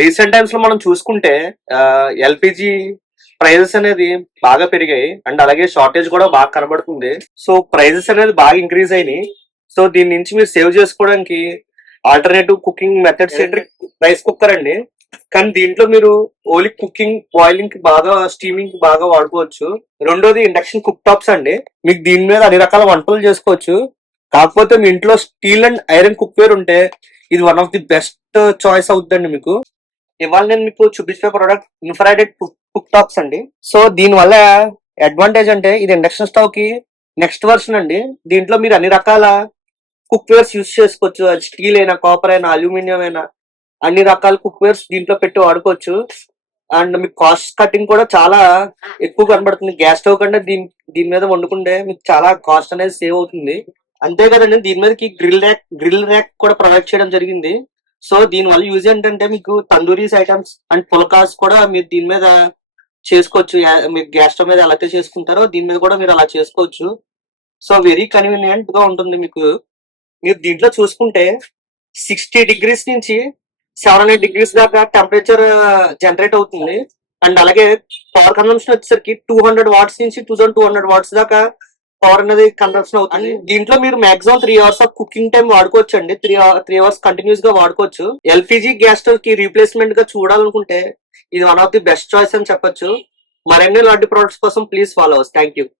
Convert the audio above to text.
Recent times లో మనం చూసుకుంటే ఎల్పిజి ప్రైజెస్ అనేది బాగా పెరిగాయి అండ్ అలాగే షార్టేజ్ కూడా బాగా కనబడుతుంది. సో ప్రైజెస్ అనేది బాగా ఇంక్రీజ్ అయినాయి. సో దీని నుంచి మీరు సేవ్ చేసుకోవడానికి alternative cooking methods rice cooker అండి. కానీ దీంట్లో మీరు ఓన్లీ కుకింగ్, బాయిలింగ్ కి బాగా, స్టీమింగ్ కి బాగా వాడుకోవచ్చు. రెండోది ఇండక్షన్ కుక్ టాప్స్ అండి. మీకు దీని మీద అన్ని రకాల వంటలు చేసుకోవచ్చు. కాకపోతే మీ ఇంట్లో స్టీల్ అండ్ ఐరన్ కుక్వేర్ ఉంటే ఇది one of the best choice అవుతుందండి మీకు. ఇవాళ నేను మీకు చూపించే ప్రోడక్ట్ ఇన్ఫ్రారెడ్ కుక్ టాప్స్ అండి. సో దీని వల్ల అడ్వాంటేజ్ అంటే ఇది ఇండక్షన్ స్టవ్ కి నెక్స్ట్ వర్షన్ అండి. దీంట్లో మీరు అన్ని రకాల కుక్ వేర్స్ యూస్ చేసుకోవచ్చు. అది స్టీల్ అయినా, కాపర్ అయినా, అల్యూమినియం అయినా అన్ని రకాల కుక్ వేర్స్ దీంట్లో పెట్టి వాడుకోవచ్చు. అండ్ మీకు కాస్ట్ కటింగ్ కూడా చాలా ఎక్కువ కనబడుతుంది. గ్యాస్ స్టవ్ కంటే దీని మీద వండుకుంటే మీకు చాలా కాస్ట్ అనేది సేవ్ అవుతుంది. అంతే కదండి, దీని మీదకి గ్రిల్ ర్యాక్ కూడా ప్రొవైడ్ చేయడం జరిగింది. సో దీని వల్ల యూజ్ ఏంటంటే మీకు తందూరీస్ ఐటమ్స్ అండ్ పుల్కాస్ కూడా మీరు దీని మీద చేసుకోవచ్చు. మీరు గ్యాస్ స్టవ్ మీద ఎలా అయితే చేసుకుంటారో దీని మీద కూడా మీరు అలా చేసుకోవచ్చు. సో వెరీ కన్వీనియంట్ గా ఉంటుంది మీకు. మీరు దీంట్లో చూసుకుంటే 60 డిగ్రీస్ నుంచి 700 డిగ్రీస్ దాకా టెంపరేచర్ జనరేట్ అవుతుంది. అండ్ అలాగే పవర్ కన్సంప్షన్ వచ్చేసరికి 200 వాట్స్ నుంచి 2200 వాట్స్ దాకా పవర్ అనేది కన్సంప్షన్ అవుతుంది. దీంట్లో మీరు maximum 3 hours of cooking time వాడుకోవచ్చు అండి. 3 అవర్స్ కంటిన్యూస్ గా వాడుకోవచ్చు. ఎల్పిజి గ్యాస్ స్టవ్ కి రీప్లేస్మెంట్ గా చూడాలనుకుంటే ఇది one of the best choice అని చెప్పొచ్చు. మరిన్ని లాంటి ప్రొడక్ట్స్ కోసం please follow us. Thank you.